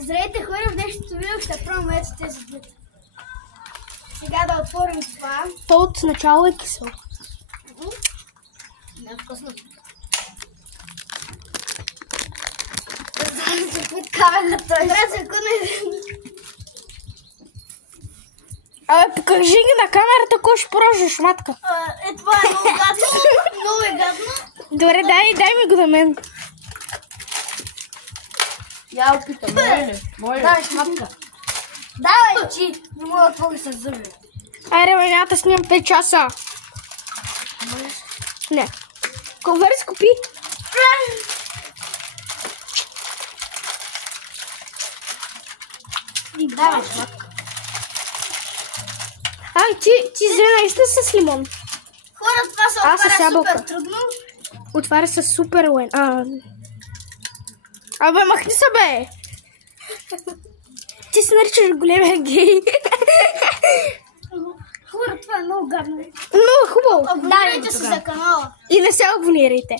Здравейте хора, в днешното видео ще пробваме ето тези двете. Сега да отворим това. То от начало е кисело. Не е вкусно. Да се пит камерата. Трябва секунда. Абе, покажи ги на камерата, кой ще поражеш, матка. Това е много гадно. Много е гадно. Добре, дай ми го на мен. Я опитам, моля. Давай, шматка. Давай, чи. Не мога да отворя с зъби. Айде, бе, няма да снимам 5 часа. Не. Конверс купи. Давай, шматка. Ай, ти взе наистина с лимон. Хора, това се Аз с отваря ябълка. супер трудно. Отваря се супер лен. Абе, махни се, бе. Ти се наричаш големия гей. Хора, това е много гадно. Много хубаво. Абонирайте се за канала. И не се абонирайте.